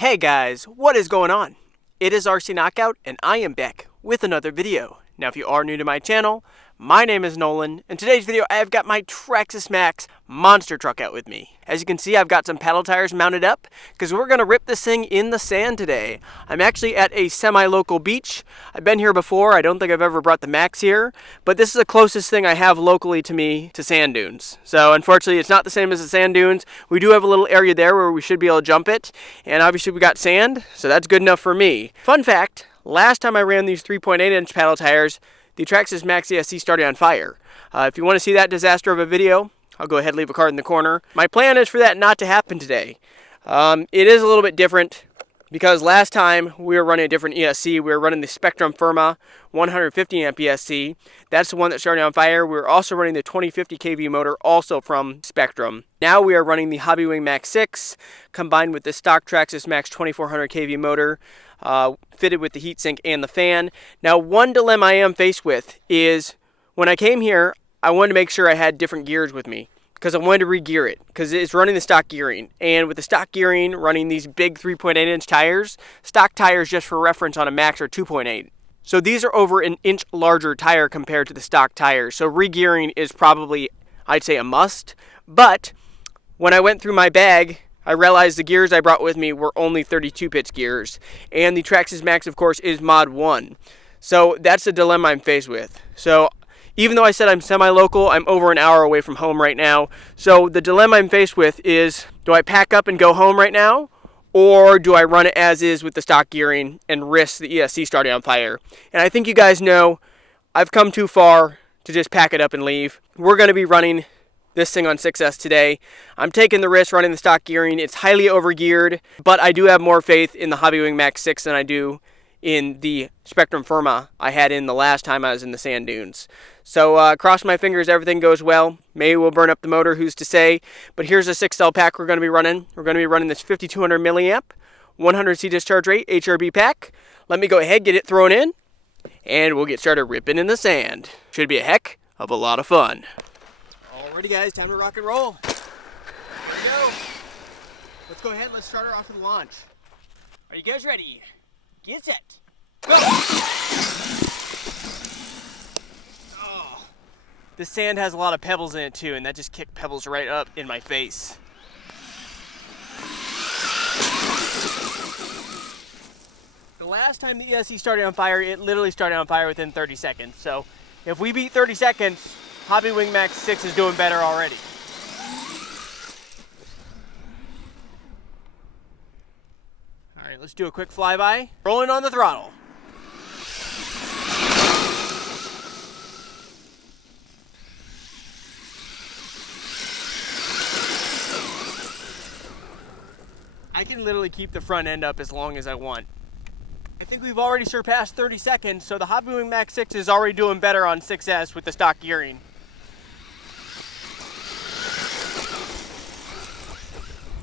Hey guys, what is going on? It is RC Knockout and I am back with another video. Now if you are new to my channel, my name is Nolan. In today's video I have got my Traxxas Maxx Monster Truck out with me. As you can see, I've got some paddle tires mounted up because we're going to rip this thing in the sand today. I'm actually at a semi-local beach. I've been here before. I don't think I've ever brought the Max here, but this is the closest thing I have locally to me to sand dunes. So unfortunately it's not the same as the sand dunes. We do have a little area there where we should be able to jump it, and obviously we got sand, so that's good enough for me. Fun fact, last time I ran these 3.8-inch paddle tires, the Traxxas Maxx ESC started on fire. If you want to see that disaster of a video, I'll go ahead and leave a card in the corner. My plan is for that not to happen today. It is a little bit different because last time we were running a different ESC. We were running the Spectrum Firma 150 amp ESC. That's the one that started on fire. We were also running the 2050 kV motor, also from Spectrum. Now we are running the Hobbywing Max 6 combined with the stock Traxxas Maxx 2400 kV motor, fitted with the heatsink and the fan. Now one dilemma I am faced with is when I came here, I wanted to make sure I had different gears with me because I wanted to re-gear it because it's running the stock gearing. And with the stock gearing, running these big 3.8-inch tires, stock tires, just for reference on a Max, are 2.8. So these are over an inch larger tire compared to the stock tires. So re-gearing is probably, I'd say, a must. But when I went through my bag, I realized the gears I brought with me were only 32-pitch gears. And the Traxxas Maxx, of course, is Mod 1. So that's the dilemma I'm faced with. So even though I said I'm semi-local, I'm over an hour away from home right now. So the dilemma I'm faced with is, do I pack up and go home right now? Or do I run it as is with the stock gearing and risk the ESC starting on fire? And I think you guys know I've come too far to just pack it up and leave. We're going to be running this thing on 6S today. I'm taking the risk running the stock gearing. It's highly overgeared, but I do have more faith in the Hobbywing Max 6 than I do in the Spectrum Firma I had in the last time I was in the sand dunes. So cross my fingers everything goes well. Maybe we'll burn up the motor, who's to say. But here's a 6L pack we're going to be running. We're going to be running this 5200 milliamp, 100C discharge rate HRB pack. Let me go ahead, get it thrown in, and we'll get started ripping in the sand. Should be a heck of a lot of fun. Alrighty guys, time to rock and roll. Here we go. Let's go ahead, let's start her off with launch. Are you guys ready? Get set. Go! Oh. The sand has a lot of pebbles in it too, and that just kicked pebbles right up in my face. The last time the ESC started on fire, it literally started on fire within 30 seconds. So if we beat 30 seconds, Hobbywing Max 6 is doing better already. Alright, let's do a quick flyby. Rolling on the throttle. I can literally keep the front end up as long as I want. I think we've already surpassed 30 seconds, so the Hobbywing Max 6 is already doing better on 6S with the stock gearing.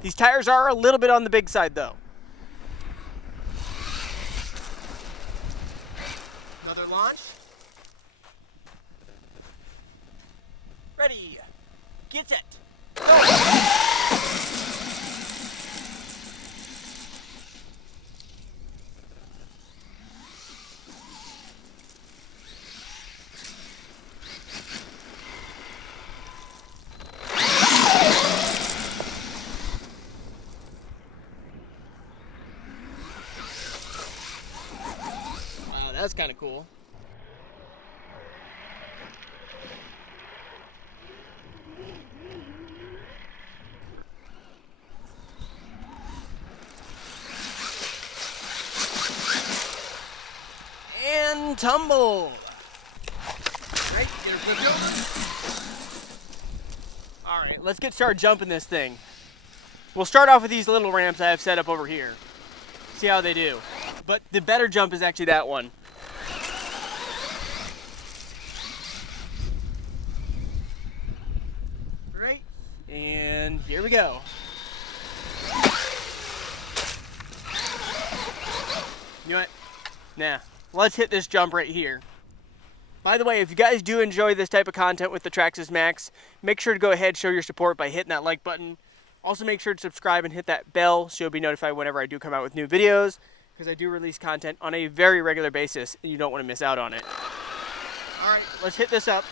These tires are a little bit on the big side though. Another launch. Ready. Get set. Go. That's kind of cool. And tumble. All right, get her flipped over. All right, let's get started jumping this thing. We'll start off with these little ramps I have set up over here. See how they do. But the better jump is actually that one. Right, and here we go. You know what? Nah, let's hit this jump right here. By the way, if you guys do enjoy this type of content with the Traxxas Maxx, make sure to go ahead and show your support by hitting that like button. Also, make sure to subscribe and hit that bell so you'll be notified whenever I do come out with new videos, because I do release content on a very regular basis and you don't want to miss out on it. All right, let's hit this up.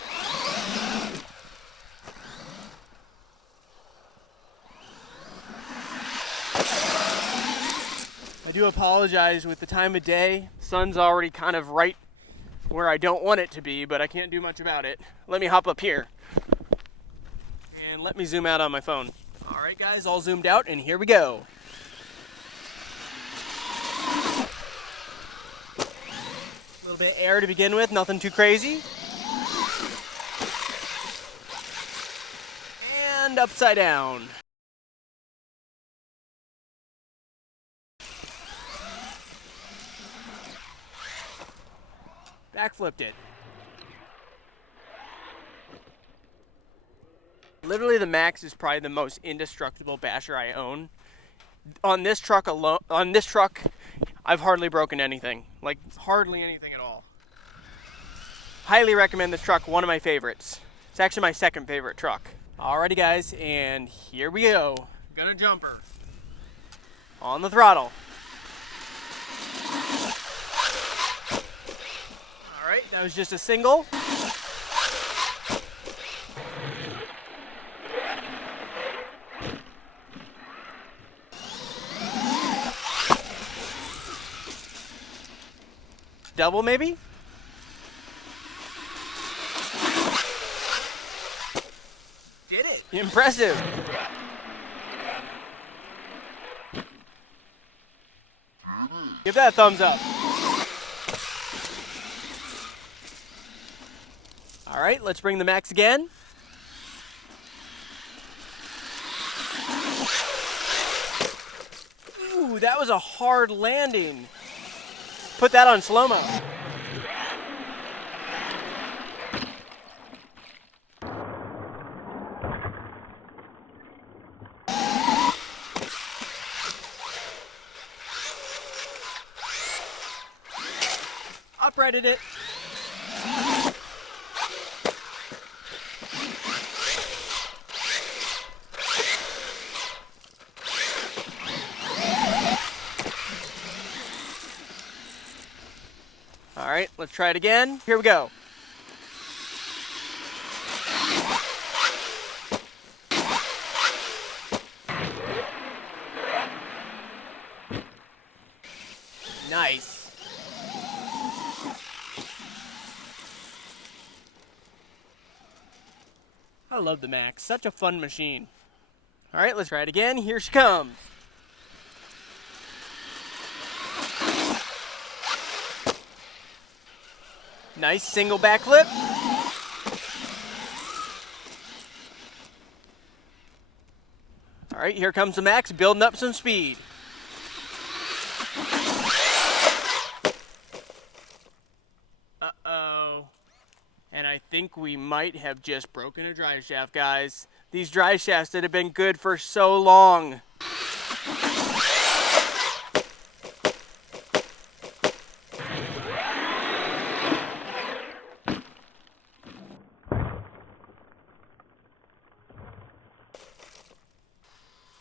I do apologize with the time of day. Sun's already kind of right where I don't want it to be, but I can't do much about it. Let me hop up here and let me zoom out on my phone. All right, guys, all zoomed out, and here we go. A little bit of air to begin with, nothing too crazy. And upside down. Backflipped it. Literally, the Max is probably the most indestructible basher I own. On this truck alone, I've hardly broken anything. Like, hardly anything at all. Highly recommend this truck, one of my favorites. It's actually my second favorite truck. Alrighty, guys, and here we go. Gonna jumper. On the throttle. Alright, that was just a single. Double, maybe? Did it. Impressive. Give that a thumbs up. All right, let's bring the Max again. Ooh, that was a hard landing. Put that on slow-mo. Uprighted it. All right, let's try it again. Here we go. Nice. I love the Max, such a fun machine. All right, let's try it again. Here she comes. Nice single backflip. All right, here comes the Max, building up some speed. Uh-oh. And I think we might have just broken a drive shaft, guys. These drive shafts that have been good for so long.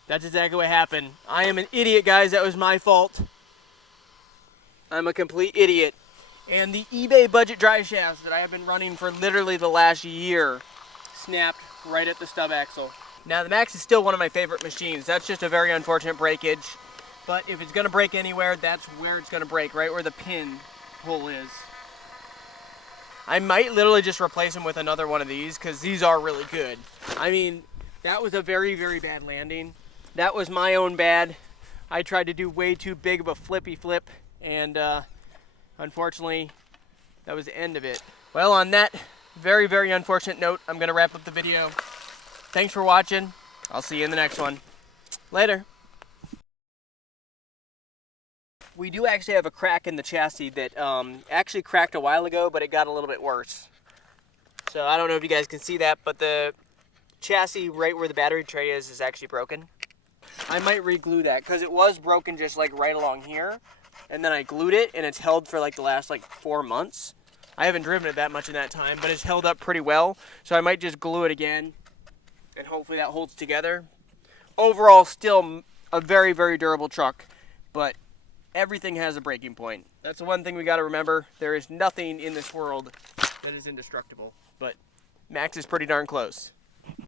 That's exactly what happened. I am an idiot, guys. That was my fault. I'm a complete idiot. And the eBay budget drive shafts that I have been running for literally the last year snapped right at the stub axle. Now, the Max is still one of my favorite machines. That's just a very unfortunate breakage. But if it's going to break anywhere, that's where it's going to break, right where the pin hole is. I might literally just replace them with another one of these because these are really good. I mean, that was a very, very bad landing. That was my own bad. I tried to do way too big of a flippy flip, and unfortunately, that was the end of it. Well, on that very, very unfortunate note, I'm going to wrap up the video. Thanks for watching. I'll see you in the next one. Later. We do actually have a crack in the chassis that actually cracked a while ago, but it got a little bit worse. So I don't know if you guys can see that, but the chassis right where the battery tray is actually broken. I might re-glue that because it was broken just like right along here, and then I glued it and it's held for like the last 4 months. I haven't driven it that much in that time, but it's held up pretty well. So I might just glue it again and hopefully that holds together. overall, still a very, very durable truck, but everything has a breaking point. That's the one thing we got to remember. There is nothing in this world that is indestructible, but Max is pretty darn close.